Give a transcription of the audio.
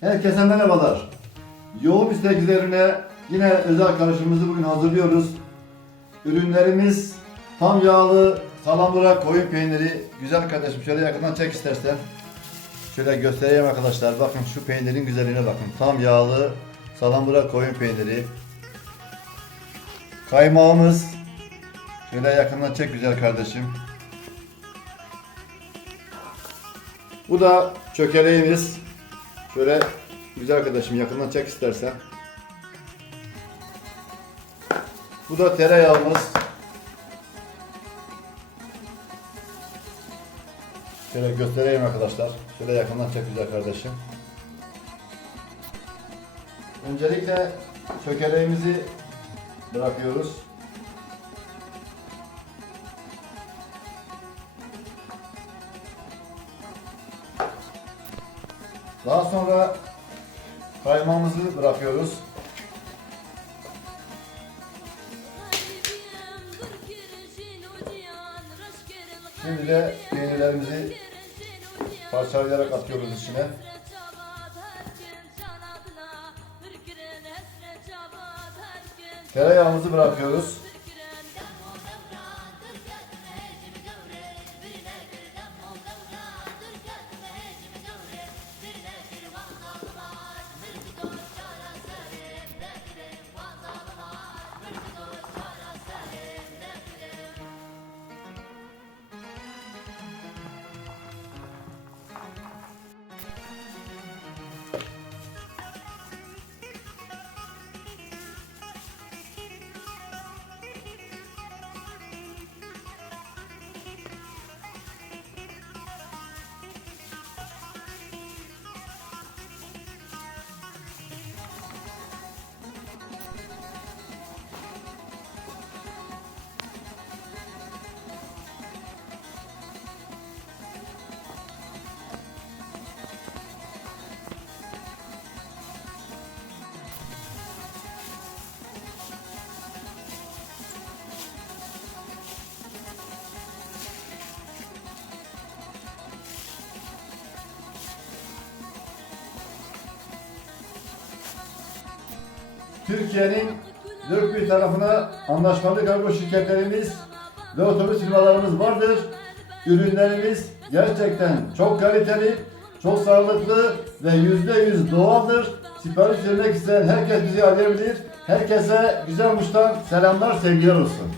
Herkese merhabalar. Yoğun istek üzerine yine özel karışımımızı bugün hazırlıyoruz. Ürünlerimiz tam yağlı salamura koyun peyniri. Güzel kardeşim şöyle yakından çek istersen. Şöyle göstereyim arkadaşlar. Bakın şu peynirin güzelliğine bakın. Tam yağlı salamura koyun peyniri. Kaymağımız. Şöyle yakından çek güzel kardeşim. Bu da çökeleğimiz. Şöyle güzel arkadaşım yakından çek istersen. Bu da tereyağımız. Şöyle göstereyim arkadaşlar. Şöyle yakından çek güzel kardeşim. Öncelikle çökeleğimizi bırakıyoruz. Daha sonra kaymağımızı bırakıyoruz. Şimdi de peynirlerimizi parçalayarak atıyoruz içine. Tereyağımızı bırakıyoruz. Türkiye'nin dört bir tarafına anlaşmalı kargo şirketlerimiz ve otobüs firmalarımız vardır. Ürünlerimiz gerçekten çok kaliteli, çok sağlıklı ve yüzde yüz doğaldır. Sipariş vermek isteyen herkes bizi arayabilir. Herkese güzel muştan selamlar, sevgiler olsun.